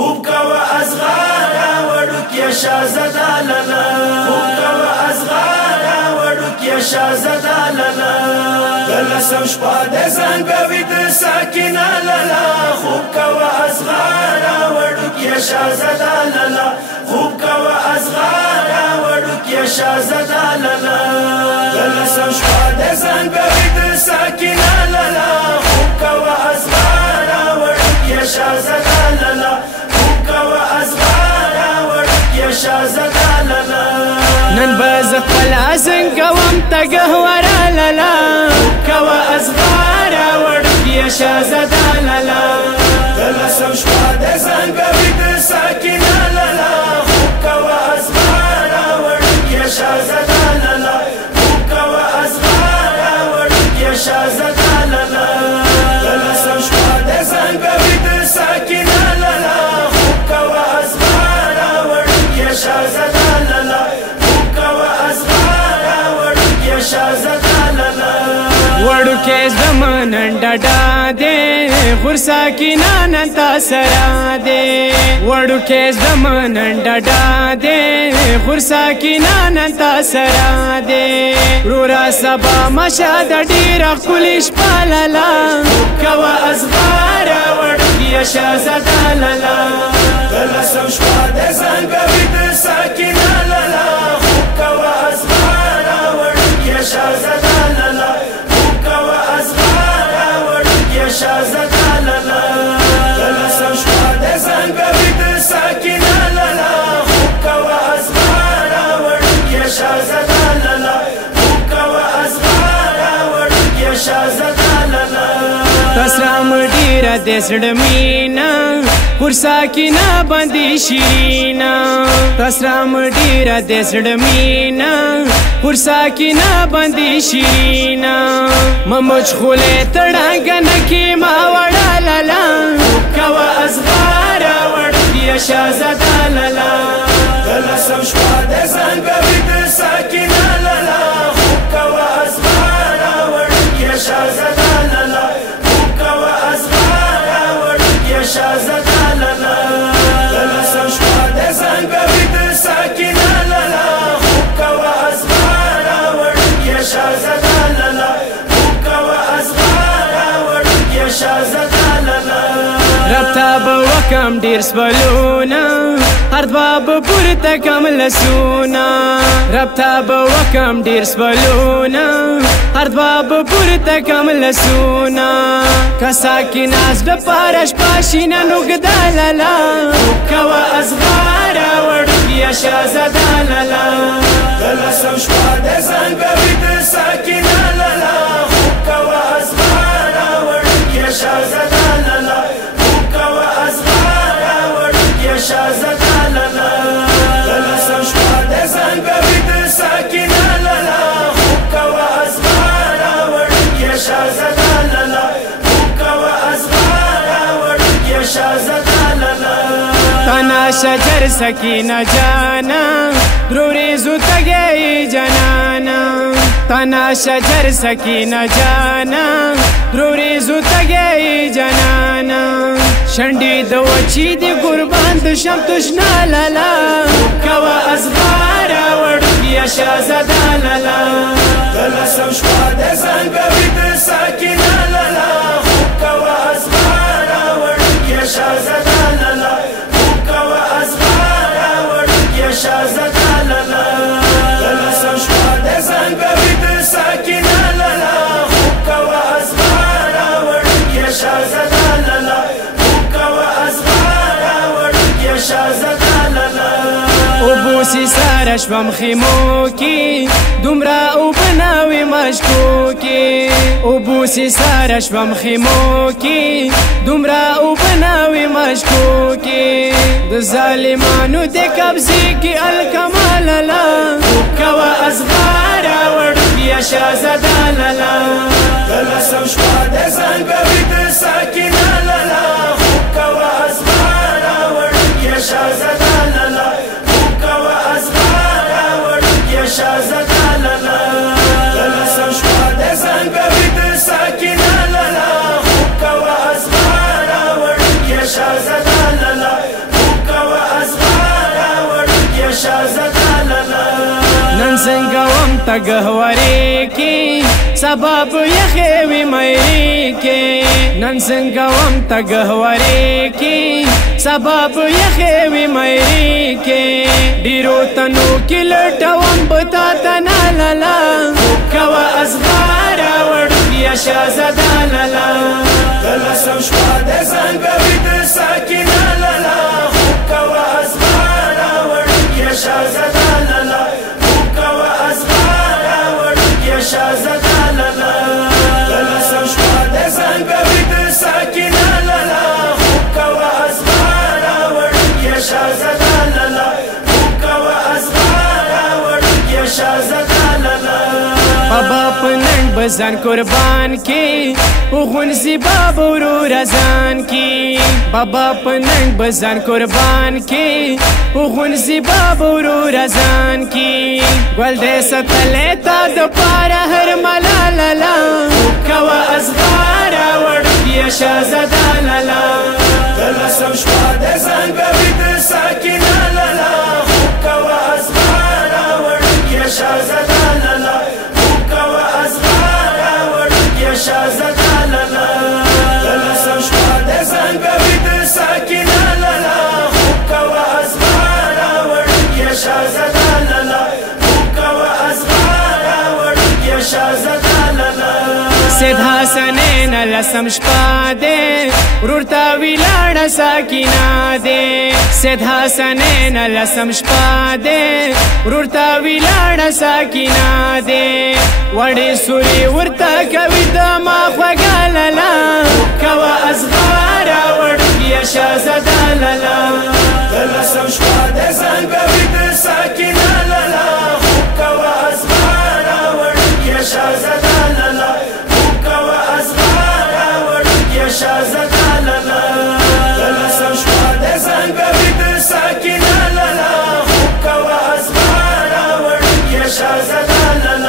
خوب کوا ازغارا وړوکیا شاهزاده لالا خوب کوا ازغارا وړوکیا شاهزاده لالا دلسم شپه د زنګوي د ساکینه لالا خوب کوا ازغارا وړوکیا شاهزاده لالا خوب کوا ازغارا وړوکیا شاهزاده لالا دلسم شپه د زنګوي د ساکینه لالا خوب کوا ازغارا وړوکیا شاهزاده لالا خوب کوا ازغارا وړوکیا شاهزاده لالا نن باز خپل زنګوم تګهورا لالا خوب کوا ازغارا وړوکیا شاهزاده لالا دلسم شپه د زنګوي د ساکینه لالا خوب کوا ازغارا وړوکیا شاهزاده لالا خوب کوا ازغارا وړوکیا شاهزاده لالا دلسم شپه د زنګوي د ساکینه لالا خوب کوا ازغارا وړوکیا شاهزاده لالا خوب کوا ازغارا وړوکیا شاهزاده لالا وړوکې زمانن ډډا دې غرسا کې نن تاسرا دې وړوکې زمانن ډډا دې غرسا کې نن تاسرا دې رورا سبا مشاد ډیر خپلش پالالا کوا ازغارا وړوکیا شاهزاده لالا دلسم شپه د زنګوي د ساکینه لالا خوب کوا ازغارا وړوکیا شاهزاده لالا خوب کوا ازغارا وړوکیا شاهزاده لالا دلسم شپه د زنګوي د ساکینه لالا خوب کوا ازغارا وړوکیا شاهزاده لالا خوب کوا ازغارا وړوکیا شاهزاده لالا تسرام ډیر د سړمینا ورسا کې نه باندې شیرینا تسرام ډیر د سړمینا ورسا کې نه باندې شیرینا مموج خوله تړنګ کې ما وړا لالا کوا ازغارا وړوکیا شاهزاده لالا دلسم شپه د زنګوي د ساکینه لالا خوب کوا ازغارا وړوکیا شاهزاده لالا خوب کوا ازغارا وړوکیا شاهزاده لالا دلسم شپه د زنګوي د ساکینه لالا خوب کوا ازغارا وړوکیا شاهزاده لالا خوب کوا ازغارا وړوکیا شاهزاده لالا ربطا به وکم ډیر سبلونا هر دوا به پورته کم لسونا ربطا به وکم ډیر سبلونا هر دوا به پورته کم لسونا کسا کې ناز د پارش پاشینا نوګدا لالا کوا ازغارا وړوکیا شاهزاده لالا دلسم شپه د زنګوي د ساکینه لالا خوب کوا ازغارا وړوکیا شاهزاده لالا خوب کوا ازغارا وړوکیا شاهزاده لالا دلسم شپه د زنګوي د ساکینه لالا خوب کوا ازغارا وړوکیا شاهزاده لالا خوب کوا ازغارا وړوکیا شاهزاده لالا تنا شجر سکینہ جانا دروریزو تگئی جنانا تنا شجر سکینہ جانا دروریزو تگئی جنانا شنڈی دو وچی دی قربان دشم تشنا لالا کوا ازغارا وړوکیا شاهزاده لالا دلسم شپه د زنګوي د ساکینه لالا خوب کوا ازغارا وړوکیا شاهزاده لالا خوب کوا ازغارا وړوکیا شاهزاده لالا دلسم شپه د زنګوي د ساکینه لالا خوب کوا ازغارا وړوکیا شاهزاده لالا خوب کوا ازغارا وړوکیا شاهزاده لالا او بوسی سارا شوم خیمو کی دومره او بناوی مشکو کی او بوسی سارا شوم خیمو کی دومره او بناوی مشکو کی د ظالمانو د قبضه کی الکمال لا کوا ازغارا وړوکیا شاهزاده لالا دلسم شپه د زنګوي د ساکینه لالا خوب کوا ازغارا وړوکیا شاهزاده لالا خوب کوا ازغارا وړوکیا شاهزاده لالا دلسم شپه د زنګوي د ساکینه لالا خوب کوا ازغارا وړوکیا شاهزاده لالا تګهوري کی سبب یخوي مېری کی نن څنګه وم تګهوري کی سبب یخوي مېری کی ډیرو تنو کې لټوم بتا تنا لالا کوا ازغار وړیا شازاده لالا دلسم شپه د زنګوي د ساکینه لالا کوا ازغار وړیا شازاده لالا کوا ازغار وړیا شازاده لالا دلسم شپه د زنګوي د ساکینه لالا کوا ازغار وړیا شازاده لالا کوا ازغار وړیا شازاده لالا بابا پنن بزن قربان کی اغن زیبا برو رزان کی بابا پنن بزن قربان کی اغن زیبا برو رزان کی گل دے ستلیتا دو پارا ہر ملالالا کوا ازغارا وڑکیا شازادا لالا دلسم شپا دے زنگوی دے ساکینا لالا کوا ازغارا وڑکیا شازادا لالا شازادا لالا دلسم شپا دے زنگوی دے ساکینا لالا کوا ازغارا وڑکیا شازادا لالا کوا ازغارا وڑکیا شازادا لالا سیدھا سنین لسم شپا دے ورورتا ویلاڑا ساکینا دے سیدھا سنین لسم شپا دے ورورتا ویلاڑا ساکینا دے وڑی سوری ورتا کوي دما خوږه لالا کوا ازغارا وړکیا شازاده لالا دلسم شپه د زنګوي د ساکینه لالا کوا ازغارا وړکیا شازاده لالا کوا ازغارا وړکیا شازاده لالا دلسم شپه د زنګوي د ساکینه لالا کوا ازغارا وړکیا شازاده لالا